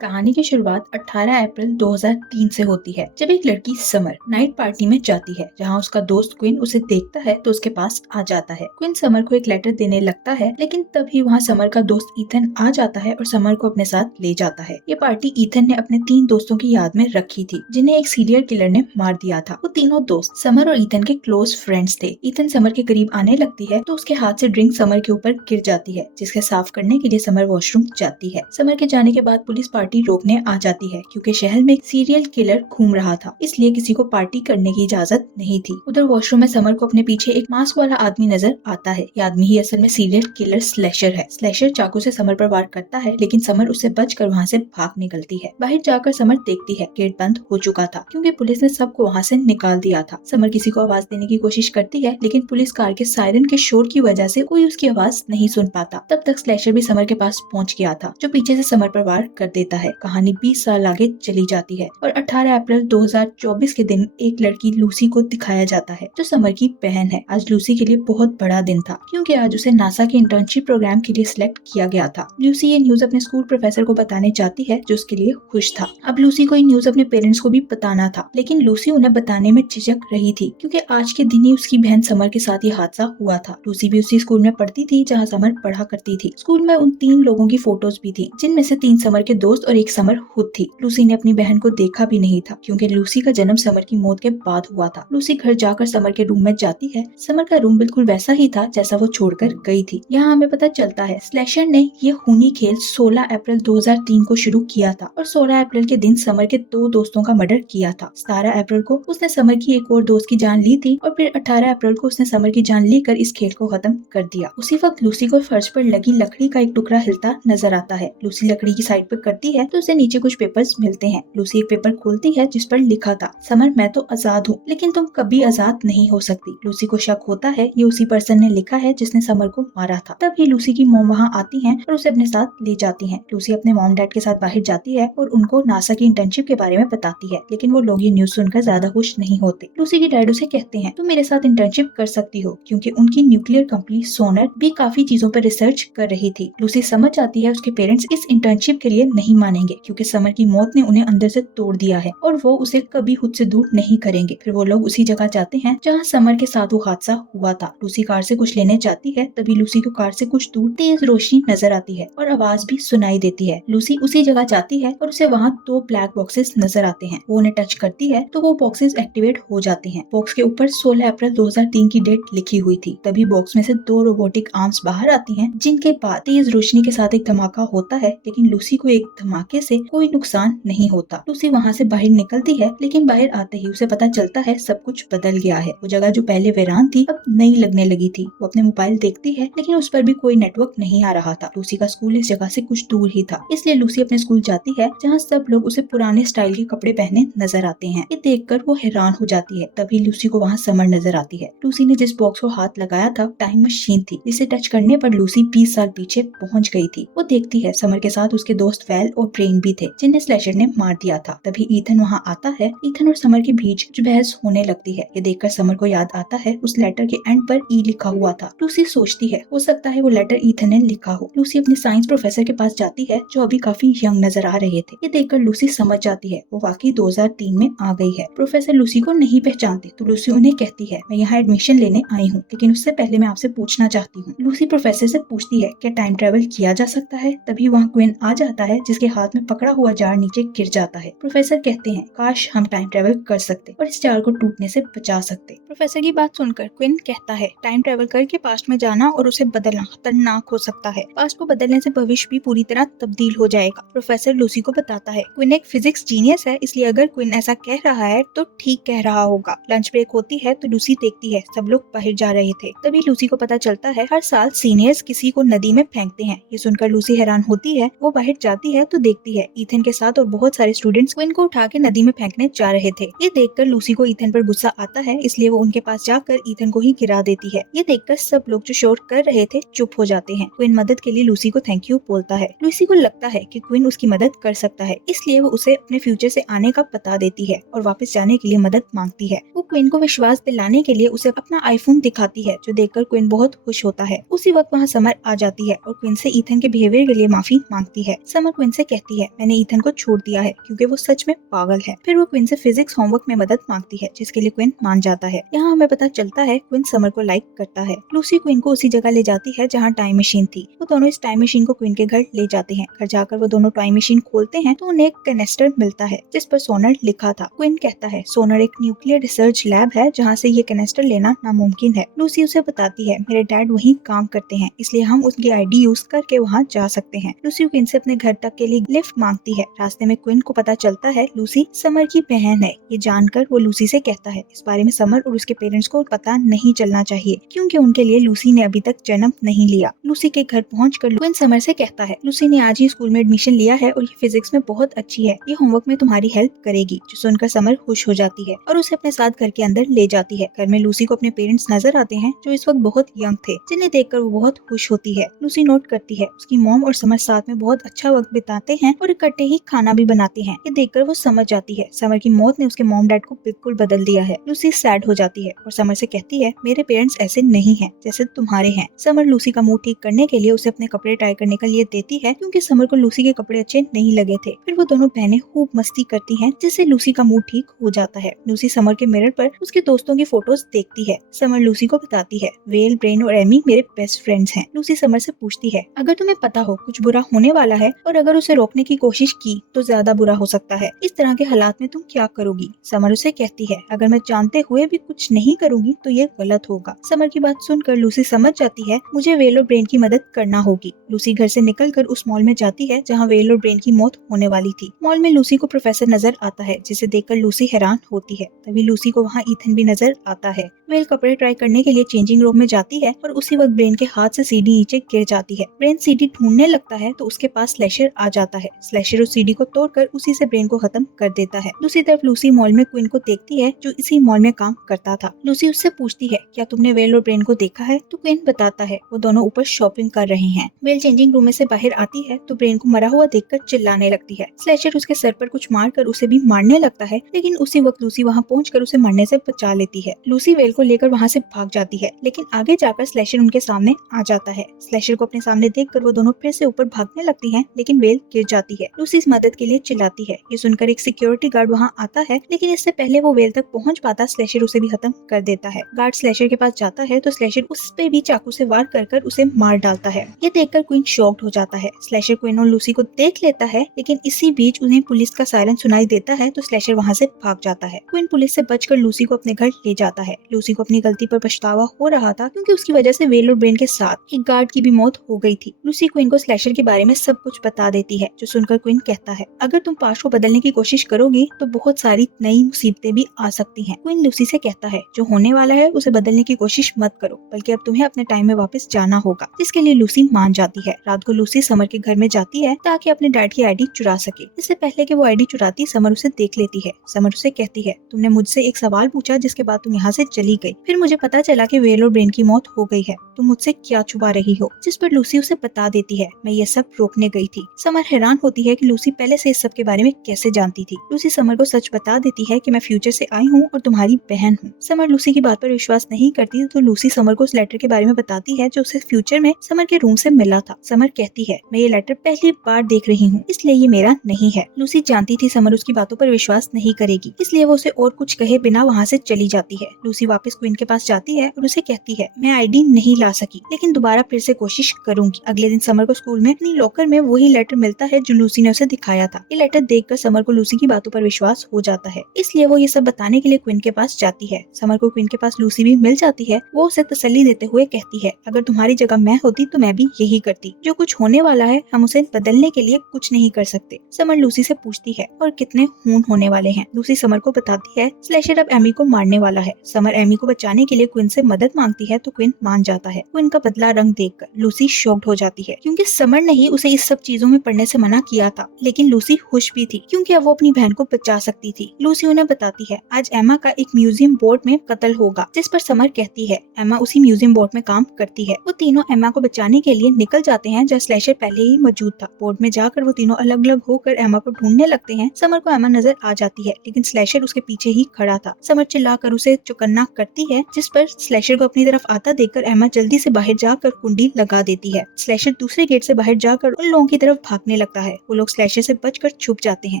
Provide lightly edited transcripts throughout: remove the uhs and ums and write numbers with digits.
कहानी की शुरुआत 18 अप्रैल 2003 से होती है, जब एक लड़की समर नाइट पार्टी में जाती है, जहां उसका दोस्त क्विन उसे देखता है तो उसके पास आ जाता है। क्विन समर को एक लेटर देने लगता है, लेकिन तभी वहां समर का दोस्त ईथन आ जाता है और समर को अपने साथ ले जाता है। ये पार्टी ईथन ने अपने 3 दोस्तों की याद में रखी थी, जिन्हें एक सीरियल किलर ने मार दिया था। वो तीनों दोस्त समर और ईथन के क्लोज फ्रेंड्स थे। ईथन समर के करीब आने लगती है तो उसके हाथ से ड्रिंक समर के ऊपर गिर जाती है, जिसके साफ करने के लिए समर वॉशरूम जाती है। समर के जाने के बाद पुलिस पार्टी रोकने आ जाती है, क्योंकि शहर में एक सीरियल किलर घूम रहा था, इसलिए किसी को पार्टी करने की इजाजत नहीं थी। उधर वॉशरूम में समर को अपने पीछे एक मास्क वाला आदमी नजर आता है। ये आदमी ही असल में सीरियल किलर स्लेशर है। स्लेशर चाकू से समर पर वार करता है, लेकिन समर उससे बचकर वहाँ से भाग निकलती है। बाहर जाकर समर देखती है गेट बंद हो चुका था, क्योंकि पुलिस ने सबको वहाँ से निकाल दिया था। समर किसी को आवाज देने की कोशिश करती है, लेकिन पुलिस कार के सायरन के शोर की वजह से कोई उसकी आवाज नहीं सुन पाता। तब तक स्लेशर भी समर के पास पहुँच गया था, जो पीछे से समर पर वार कर देता है। कहानी 20 साल आगे चली जाती है और 18 अप्रैल 2024 के दिन एक लड़की लूसी को दिखाया जाता है, जो समर की बहन है। आज लूसी के लिए बहुत बड़ा दिन था, क्योंकि आज उसे नासा के इंटर्नशिप प्रोग्राम के लिए सिलेक्ट किया गया था। लूसी ये न्यूज अपने स्कूल प्रोफेसर को बताने जाती है, जो उसके लिए खुश था। अब लूसी को ये न्यूज अपने पेरेंट्स को भी बताना था, लेकिन लूसी उन्हें बताने में झिझक रही थी, क्योंकि आज के दिन ही उसकी बहन समर के साथ ये हादसा हुआ था। लूसी भी उसी स्कूल में पढ़ती थी जहाँ समर पढ़ा करती थी। स्कूल में उन 3 लोगों की फोटोज भी थी, जिनमें से 3 समर के दोस्त और एक समर खुद थी। लूसी ने अपनी बहन को देखा भी नहीं था, क्योंकि लूसी का जन्म समर की मौत के बाद हुआ था। लूसी घर जाकर समर के रूम में जाती है। समर का रूम बिल्कुल वैसा ही था जैसा वो छोड़कर गई थी। यहाँ हमें पता चलता है स्लेशर ने ये खूनी खेल 16 अप्रैल 2003 को शुरू किया था और 16 अप्रैल के दिन समर के 2 दोस्तों का मर्डर किया था। 17 अप्रैल को उसने समर की एक और दोस्त की जान ली थी और फिर 18 अप्रैल को उसने समर की जान लेकर इस खेल को खत्म कर दिया। उसी वक्त लूसी को फर्श पर लगी लकड़ी का एक टुकड़ा हिलता नजर आता है। लूसी लकड़ी की साइड पर करती है तो उसे नीचे कुछ पेपर्स मिलते हैं। लूसी एक पेपर खोलती है जिस पर लिखा था, समर मैं तो आजाद हूँ, लेकिन तुम कभी आजाद नहीं हो सकती। लूसी को शक होता है ये उसी पर्सन ने लिखा है जिसने समर को मारा था। तब ही लूसी की मॉम वहाँ आती हैं और उसे अपने साथ ले जाती हैं। लूसी अपने मॉम डैड के साथ बाहर जाती है और उनको नासा की इंटर्नशिप के बारे में बताती है, लेकिन वो लोग ये न्यूज सुनकर ज्यादा खुश नहीं होते। लूसी के डैड उसे कहते हैं तुम मेरे साथ इंटर्नशिप कर सकती हो, क्योंकि उनकी न्यूक्लियर कंपनी सोनर भी काफी चीजों पर रिसर्च कर रही थी। लूसी समझ जाती है उसके पेरेंट्स इस इंटर्नशिप के लिए नहीं मानेंगे, क्योंकि समर की मौत ने उन्हें अंदर से तोड़ दिया है और वो उसे कभी खुद से दूर नहीं करेंगे। फिर वो लोग उसी जगह जाते हैं जहाँ समर के साथ वो हादसा हुआ था। लूसी कार से कुछ लेने जाती है, तभी लूसी को कार से कुछ दूर तेज रोशनी नजर आती है और आवाज भी सुनाई देती है। लूसी उसी जगह जाती है और उसे वहाँ 2 ब्लैक बॉक्सेस नजर आते हैं। वो उन्हें टच करती है तो वो बॉक्सेस एक्टिवेट हो जाते हैं। बॉक्स के ऊपर 16 अप्रैल 2003 की डेट लिखी हुई थी। तभी बॉक्स में से 2 रोबोटिक आर्म्स बाहर आती हैं, जिनके बाद तेज रोशनी के साथ एक धमाका होता है, लेकिन लूसी को एक धमाके से कोई नुकसान नहीं होता। लूसी वहाँ से बाहर निकलती है, लेकिन बाहर आते ही उसे पता चलता है सब कुछ बदल गया है। वो जगह जो पहले वीरान थी अब नई लगने लगी थी। वो अपने मोबाइल देखती है, लेकिन उस पर भी कोई नेटवर्क नहीं आ रहा था। लूसी का स्कूल इस जगह से कुछ दूर ही था, इसलिए लूसी अपने स्कूल जाती है, जहाँ सब लोग उसे पुराने स्टाइल के कपड़े पहने नजर आते हैं। ये देखकर वो हैरान हो जाती है। तभी लूसी को वहाँ समर नजर आती है। लूसी ने जिस बॉक्स को हाथ लगाया था टाइम मशीन थी, जिसे टच करने पर लूसी 20 साल पीछे पहुँच गई थी। वो देखती है समर के साथ उसके दोस्त वेल और ब्रेन भी थे, जिन्हें स्लेशर ने मार दिया था। तभी ईथन वहाँ आता है। ईथन और समर के बीच कुछ बहस होने लगती है। ये देखकर समर को याद आता है उस लेटर के एंड पर ई लिखा हुआ था। लूसी सोचती है हो सकता है वो लेटर ईथन ने लिखा हो। लूसी अपने साइंस प्रोफेसर के पास जाती है, जो अभी काफी यंग नजर आ रहे थे। ये देखकर लूसी समझ जाती है वो वाकई 2003 में आ गई है। प्रोफेसर लूसी को नहीं पहचानते, तो लूसी उन्हें कहती है मैं यहाँ एडमिशन लेने आई हूँ, लेकिन उससे पहले मैं आपसे पूछना चाहती हूँ। लूसी प्रोफेसर से पूछती है क्या टाइम ट्रेवल किया जा सकता है। तभी वहाँ क्विन आ जाता है, जिसके हाथ में पकड़ा हुआ जार नीचे गिर जाता है। प्रोफेसर कहते हैं काश हम टाइम ट्रेवल कर सकते और इस जार को टूटने से बचा सकते। प्रोफेसर की बात सुनकर क्विन कहता है टाइम ट्रेवल करके पास्ट में जाना और उसे बदलना खतरनाक हो सकता है। पास्ट को बदलने से भविष्य भी पूरी तरह तब्दील हो जाएगा। प्रोफेसर लूसी को बताता है क्विन एक फिजिक्स जीनियस है, इसलिए अगर क्विन ऐसा कह रहा है तो ठीक कह रहा होगा। लंच ब्रेक होती है तो लूसी देखती है सब लोग बाहर जा रहे थे। तभी लूसी को पता चलता है हर साल सीनियर्स किसी को नदी में फेंकते हैं। ये सुनकर लूसी हैरान होती है। वो बाहर जाती है तो देखती है ईथन के साथ और बहुत सारे स्टूडेंट्स क्विन को उठा के नदी में फेंकने जा रहे थे। ये देखकर लूसी को ईथन पर गुस्सा आता है, इसलिए वो उनके पास जाकर ईथन को ही गिरा देती है। ये देखकर सब लोग जो शोर कर रहे थे चुप हो जाते हैं। क्विन मदद के लिए लूसी को थैंक यू बोलता है। लूसी को लगता है कि क्विन उसकी मदद कर सकता है, इसलिए वो उसे अपने फ्यूचर से आने का बता देती है और वापस जाने के लिए मदद मांगती है। वो क्विन को विश्वास दिलाने के लिए उसे अपना आईफोन दिखाती है, जो देखकर क्विन बहुत खुश होता है। उसी वक्त वहाँ समर आ जाती है और क्विन से ईथन के बिहेवियर के लिए माफी मांगती है। समर क्विन से कहती है मैंने ईथन को छोड़ दिया है क्योंकि वो सच में पागल है। फिर वो क्विन से फिजिक्स होमवर्क में मदद मांगती है जिसके लिए क्विन मान जाता है। यहाँ हमें पता चलता है क्विन समर को लाइक करता है। लूसी क्विन को उसी जगह ले जाती है जहाँ टाइम मशीन थी। वो दोनों इस टाइम मशीन को क्विन के घर ले जाते हैं। घर जाकर वो दोनों टाइम मशीन खोलते हैं तो उन्हें एक कैनेस्टर मिलता है जिस पर सोनर लिखा था। क्विन कहता है सोनर एक न्यूक्लियर रिसर्च लैब है जहाँ से ये कैनेस्टर लेना नामुमकिन है। लूसी उसे बताती है मेरे डैड वहीं काम करते हैं इसलिए हम उसकी आईडी यूज करके वहाँ जा सकते हैं। लूसी क्विन से अपने घर तक के लिए लिफ्ट मांगती है। रास्ते में क्विन को पता चलता है लूसी समर की बहन है। ये जानकर वो लूसी से कहता है इस बारे में समर और उसके पेरेंट्स को पता नहीं चलना चाहिए क्योंकि उनके लिए लूसी ने अभी तक जन्म नहीं लिया। लूसी के घर पहुंचकर क्विन समर से कहता है लूसी ने आज ही स्कूल में एडमिशन लिया है और ये फिजिक्स में बहुत अच्छी है। ये होमवर्क में तुम्हारी हेल्प करेगी। जो सुनकर समर खुश हो जाती है और उसे अपने साथ घर के अंदर ले जाती है। घर में लूसी को अपने पेरेंट्स नजर आते हैं जो इस वक्त बहुत यंग थे जिन्हें देखकर वो बहुत खुश होती है। लूसी नोट करती है उसकी मॉम और समर साथ में बहुत अच्छा वक्त बिताते हैं और इकट्ठे ही खाना भी बनाते हैं। ये देखकर वो समझ जाती है समर की मौत ने उसके मॉम डैड को बिल्कुल बदल दिया है। लूसी सैड हो जाती है और समर से कहती है मेरे पेरेंट्स ऐसे नहीं हैं जैसे तुम्हारे हैं। समर लूसी का मूड ठीक करने के लिए उसे अपने कपड़े ट्राई करने के लिए देती है क्योंकि समर को लूसी के कपड़े अच्छे नहीं लगे थे। फिर वो दोनों बहनें खूब मस्ती करती हैं जिससे लूसी का मूड ठीक हो जाता है। लूसी समर के मिरर पर उसके दोस्तों की फोटोज देखती है। समर लूसी को बताती है वेल, ब्रेन और एमी मेरे बेस्ट फ्रेंड्स हैं। लूसी समर से पूछती है अगर तुम्हें पता हो कुछ बुरा होने वाला है और अगर उसे रोकने की कोशिश की तो ज्यादा बुरा हो सकता है, इस तरह के हालात में तुम क्या करोगी? समर उसे कहती है अगर मैं जानते हुए भी कुछ नहीं करूंगी तो ये गलत होगा। समर की बात सुनकर लूसी समझ जाती है मुझे वेल और ब्रेन की मदद करना होगी। लूसी घर से निकलकर उस मॉल में जाती है जहाँ वेल और ब्रेन की मौत होने वाली थी। मॉल में लूसी को प्रोफेसर नजर आता है जिसे देखकर लूसी हैरान होती है। तभी लूसी को वहाँ ईथन भी नजर आता है। वेल कपड़े ट्राई करने के लिए चेंजिंग रूम में जाती है और उसी वक्त ब्रेन के हाथ से सीडी नीचे गिर जाती है। ब्रेन सीडी ढूंढने लगता है तो उसके पास स्लैशर आ जाता है। स्लैशर उस सीडी को तोड़कर उसी से ब्रेन को खत्म कर देता है। दूसरी तरफ लूसी मॉल में क्विन को देखती है जो इसी मॉल में काम करता था। लूसी उससे पूछती है क्या तुमने वेल और ब्रेन को देखा है? तो क्विन बताता है वो दोनों ऊपर शॉपिंग कर रहे हैं। वेल चेंजिंग रूम में से बाहर आती है तो ब्रेन को मरा हुआ देखकर चिल्लाने लगती है। स्लैशर उसके सर पर कुछ मारकर उसे भी मारने लगता है लेकिन उसी वक्त लूसी वहाँ पहुंचकर उसे मरने से बचा लेती है। लूसी वेल को लेकर वहाँ से भाग जाती है लेकिन आगे जाकर स्लैशर उनके सामने आ जाता है। स्लैशर को अपने सामने देखकर वो दोनों फिर से ऊपर भागने लगती हैं लेकिन वेल गिर जाती है। लूसी इस मदद के लिए चिल्लाती है। ये सुनकर एक सिक्योरिटी गार्ड वहाँ आता है लेकिन इससे पहले वो वेल तक पहुँच पाता स्लैशर उसे भी खत्म कर देता है। गार्ड स्लैशर के पास जाता है तो स्लैशर उस पे भी चाकू से वार कर उसे मार डालता है। ये देखकर क्वीन शॉक्ड हो जाता है। स्लैशर क्वीन और लूसी को देख लेता है लेकिन इसी बीच उन्हें पुलिस का सायरन सुनाई देता है तो स्लैशर वहाँ से भाग जाता है। क्वीन पुलिस से बचकर लूसी को अपने घर ले जाता है। लूसी को अपनी गलती पर पछतावा हो रहा था क्योंकि उसकी वजह से वेल और ब्रेन के साथ एक गार्ड की भी मौत हो गई थी। लूसी क्वीन को स्लैशर के बारे में सब कुछ बता देती है जो सुनकर क्वीन कहता है अगर तुम पास्ट को बदलने की कोशिश करोगी तो बहुत सारी नई मुसीबतें भी आ सकती हैं। क्वीन लूसी से कहता है जो होने वाला है उसे बदलने की कोशिश मत करो बल्कि अब तुम्हें अपने टाइम में वापस जाना होगा, जिसके लिए लूसी मान जाती है। रात को लूसी समर के घर में जाती है ताकि अपने डैड की आईडी चुरा सके। इससे पहले कि वो आईडी चुराती समर उसे देख लेती है। समर उसे कहती है तुमने मुझसे एक सवाल पूछा जिसके बाद तुम यहाँ से चली गई, फिर मुझे पता चला कि वेल और ब्रेन की मौत हो गई है, तुम मुझसे क्या छुपा रही हो? जिस पर लूसी उसे बता देती है मैं ये सब रोकने गई थी। समर हैरान होती है कि लूसी पहले से इस सब के बारे में कैसे जानती थी। लूसी समर को सच बता देती है कि मैं फ्यूचर से आई हूँ और तुम्हारी बहन हूँ। समर लूसी की बात पर विश्वास नहीं करती तो लूसी समर को उस लेटर के बारे में बताती है जो उसे फ्यूचर में समर के रूम से मिला था। समर कहती है मैं ये लेटर पहली बार देख रही हूँ इसलिए ये मेरा नहीं है। लूसी जानती थी समर उसकी बातों पर विश्वास नहीं करेगी इसलिए वो उसे और कुछ कहे बिना वहाँ से चली जाती है। लूसी वापस क्वीन के पास जाती है और उसे कहती है मैं आईडी नहीं ला सकी लेकिन दोबारा फिर से कोशिश करूंगी। अगले दिन समर को स्कूल में अपनी लॉकर में वही लेटर मिलता है जो लूसी ने उसे दिखाया था। ये लेटर देखकर समर को लूसी की बातों पर विश्वास हो जाता है इसलिए वो ये सब बताने के लिए क्वीन के पास जाती है। समर को क्वीन के पास लूसी भी मिल जाती है। वो उसे तसल्ली देते हुए कहती है अगर तुम्हारी जगह मैं होती तो मैं भी यही करती। जो कुछ होने वाला है हम उसे बदलने के लिए कुछ नहीं कर सकते। समर लूसी से पूछती है और कितने खून होने वाले हैं। लूसी समर को बताती है स्लैशर अब एमी को मारने वाला है। समर एमी को बचाने के लिए क्वीन से मदद मांगती है तो क्वीन मान जाता है। क्वीन का बदला रंग देखकर लूसी शॉक्ड हो जाती है क्योंकि समर ने ही उसे इस सब चीजों में पढ़ने से मना किया था लेकिन लूसी खुश भी थी क्योंकि अब वो अपनी बहन को बचा सकती थी। लूसी उन्हें बताती है आज एमा का एक म्यूजियम बोर्ड में कत्ल होगा, जिस पर समर कहती है एमा उसी म्यूजियम बोर्ड में काम करती है। वो तीनों एमा को बचाने के लिए निकल जाते हैं जहाँ स्लैशर पहले ही मौजूद था। बोर्ड में जाकर वो तीनों अलग अलग होकर एमा को ढूंढने लगते हैं। समर को एमा नजर आ जाती है लेकिन स्लैशर उसके पीछे ही खड़ा था। समर चिल्लाकर उसे चौकन्ना करती है जिस पर स्लैशर को अपनी तरफ आता देखकर एमा जल्दी से बाहर जाकर कुंडी लगा देती है। स्लैशर दूसरे गेट से बाहर जाकर उन लोगों की तरफ भागने होने लगता है। वो लोग स्लैशर से बचकर छुप जाते हैं।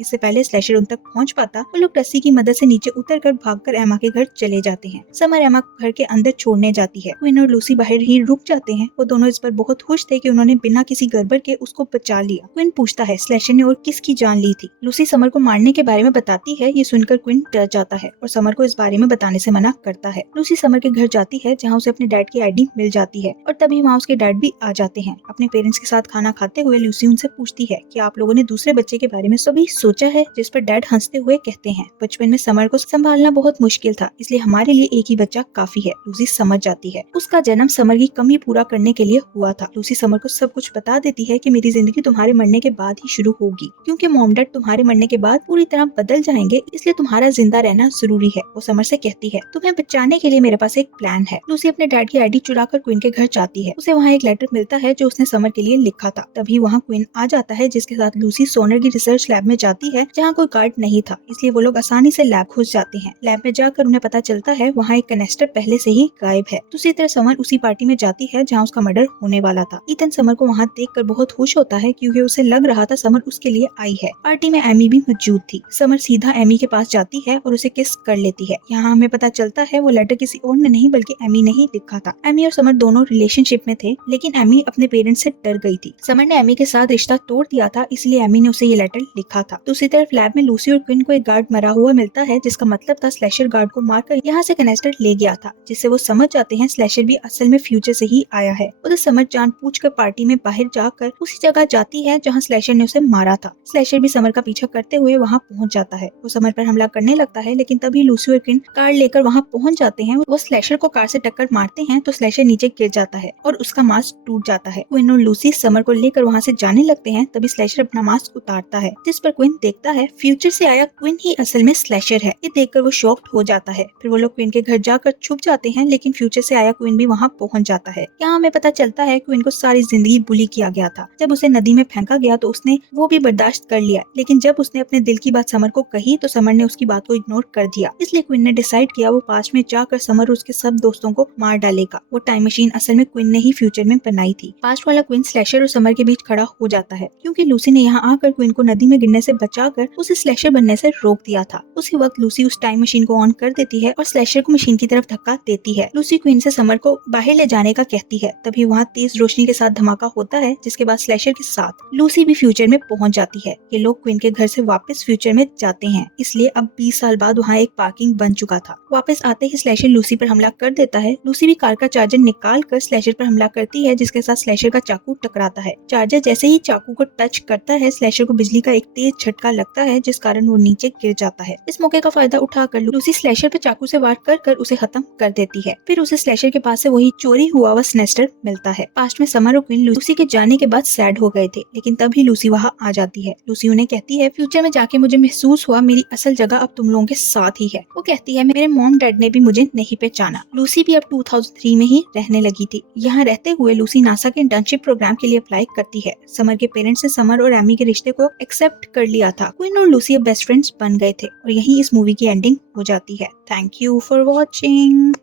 इससे पहले स्लैशर उन तक पहुंच पाता, वो लोग रस्सी की मदद से नीचे उतरकर भागकर एमा के घर चले जाते हैं। समर एमा को घर के अंदर छोड़ने जाती है। क्विन और लूसी बाहर ही रुक जाते हैं। वो दोनों इस पर बहुत खुश थे कि उन्होंने बिना किसी गड़बड़ के उसको बचा लिया। क्विन पूछता है स्लैशर ने और किसकी जान ली थी। लूसी समर को मारने के बारे में बताती है। ये सुनकर क्विन डर जाता है और समर को इस बारे में बताने से मना करता है। लूसी समर के घर जाती है जहाँ उसे अपने डैड की आईडी मिल जाती है और तभी वहाँ उसके डैड भी आ जाते हैं। अपने पेरेंट्स के साथ खाना खाते हुए लूसी उनसे पूछती है कि आप लोगों ने दूसरे बच्चे के बारे में कभी सोचा है, जिस पर डैड हंसते हुए कहते हैं बचपन में समर को संभालना बहुत मुश्किल था, इसलिए हमारे लिए एक ही बच्चा काफी है। लूसी समझ जाती है उसका जन्म समर की कमी पूरा करने के लिए हुआ था। लूसी समर को सब कुछ बता देती है कि मेरी जिंदगी तुम्हारे मरने के बाद ही शुरू होगी, क्योंकि मॉम डैड तुम्हारे मरने के बाद पूरी तरह बदल जाएंगे, इसलिए तुम्हारा जिंदा रहना जरूरी है। वो समर से कहती है तुम्हें बचाने के लिए मेरे पास एक प्लान है। लूसी अपने डैड की आईडी चुराकर क्वीन के घर जाती है। उसे वहाँ एक लेटर मिलता है जो उसने समर के लिए लिखा था। तभी वहाँ क्वीन आ जाता है, जिसके साथ लूसी सोनर की रिसर्च लैब में जाती है जहाँ कोई गार्ड नहीं था, इसलिए वो लोग आसानी से लैब घुस जाते हैं। लैब में जाकर उन्हें पता चलता है वहाँ एक कनेस्टर पहले से ही गायब है। दूसरी तरफ समर उसी पार्टी में जाती है जहाँ उसका मर्डर होने वाला था। ईथन समर को वहाँ देखकर बहुत खुश होता है क्योंकि उसे लग रहा था समर उसके लिए आई है। पार्टी में एमी भी मौजूद थी। समर सीधा एमी के पास जाती है और उसे किस कर लेती है। यहाँ हमें पता चलता है वो लेटर किसी और ने नहीं बल्कि एमी ने ही लिखा था। एमी और समर दोनों रिलेशनशिप में थे, लेकिन एमी अपने पेरेंट्स से डर गई थी। समर ने एमी के साथ रिश्ता तोड़ दिया था, इसलिए एमी ने उसे ये लेटर लिखा था। दूसरी तरफ लैब में लूसी और क्विन को एक गार्ड मरा हुआ मिलता है, जिसका मतलब था स्लैशर गार्ड को मारकर यहाँ से कनेस्टर ले गया था, जिससे वो समझ जाते हैं स्लैशर भी असल में फ्यूचर से ही आया है। उधर समर जानबूझकर पार्टी में बाहर जाकर उसी जगह जाती है जहाँ स्लैशर ने उसे मारा था। स्लैशर भी समर का पीछा करते हुए वहाँ पहुँच जाता है। वो समर पर हमला करने लगता है, लेकिन तभी लूसी और क्विन कार लेकर वहाँ पहुँच जाते हैं। वो स्लैशर को कार से टक्कर मारते हैं तो स्लैशर नीचे गिर जाता है और उसका मास्क टूट जाता है। क्विन और लूसी समर को लेकर वहाँ से जाने लगते हैं। तभी स्लैशर अपना मास्क उतारता है, जिस पर क्विन देखता है फ्यूचर से आया क्विन ही असल में स्लैशर है। ये देखकर वो शॉक्ड हो जाता है। फिर वो लोग क्विन के घर जाकर छुप जाते हैं, लेकिन फ्यूचर से आया क्विन भी वहाँ पहुँच जाता है। यहाँ हमें पता चलता है क्विन को सारी जिंदगी बुली किया गया था। जब उसे नदी में फेंका गया तो उसने वो भी बर्दाश्त कर लिया, लेकिन जब उसने अपने दिल की बात समर को कही तो समर ने उसकी बात को इग्नोर कर दिया। इसलिए क्विन ने डिसाइड किया वो पास्ट में जाकर समर और उसके सब दोस्तों को मार डालेगा। वो टाइम मशीन असल में क्विन ने ही फ्यूचर में बनाई थी। पास्ट वाला क्विन स्लैशर और समर के बीच खड़ा हो जाता है, क्योंकि लूसी ने यहाँ आकर क्विन को नदी में गिरने से बचाकर उसे स्लैशर बनने से रोक दिया था। उसी वक्त लूसी उस टाइम मशीन को ऑन कर देती है और स्लैशर को मशीन की तरफ धक्का देती है। लूसी क्वीन से समर को बाहर ले जाने का कहती है। तभी वहाँ तेज रोशनी के साथ धमाका होता है, जिसके बाद स्लैशर के साथ लूसी भी फ्यूचर में पहुँच जाती है। ये लोग क्वीन के घर से वापस फ्यूचर में जाते हैं, इसलिए अब 20 साल बाद वहाँ एक पार्किंग बन चुका था। वापस आते ही स्लैशर लूसी पर हमला कर देता है। लूसी भी कार का चार्जर निकाल कर स्लैशर पर हमला करती है, जिसके साथ स्लैशर का चाकू टकराता है। चार्जर जैसे ही चाकू को टच करता है, स्लैशर को बिजली का एक तेज झटका लगता है, जिस कारण वो नीचे गिर जाता है। इस मौके का फायदा उठाकर लूसी स्लैशर पर चाकू से वार कर उसे खत्म कर देती है। फिर उसे स्लैशर के पास से वही चोरी हुआ हुआ स्नेस्टर मिलता है। पास्ट में समर और क्वीन लूसी के जाने के बाद सैड हो गए थे, लेकिन तभी लूसी वहाँ आ जाती है। लूसी उन्हें कहती है फ्यूचर में जाके मुझे महसूस हुआ मेरी असल जगह अब तुम लोगों के साथ ही है। वो कहती है मेरे मॉम डैड ने भी मुझे नहीं पहचाना। लूसी भी अब 2003 में ही रहने लगी थी। यहाँ रहते हुए लूसी नासा के इंटर्नशिप प्रोग्राम के लिए अप्लाई करती है। समर के पेरेंट्स ने समर और एमी के रिश्ते को एक्सेप्ट कर लिया था। क्वीन और लूसी अब बेस्ट फ्रेंड्स बन गए थे और यही इस मूवी की एंडिंग हो जाती है। Thank you for watching.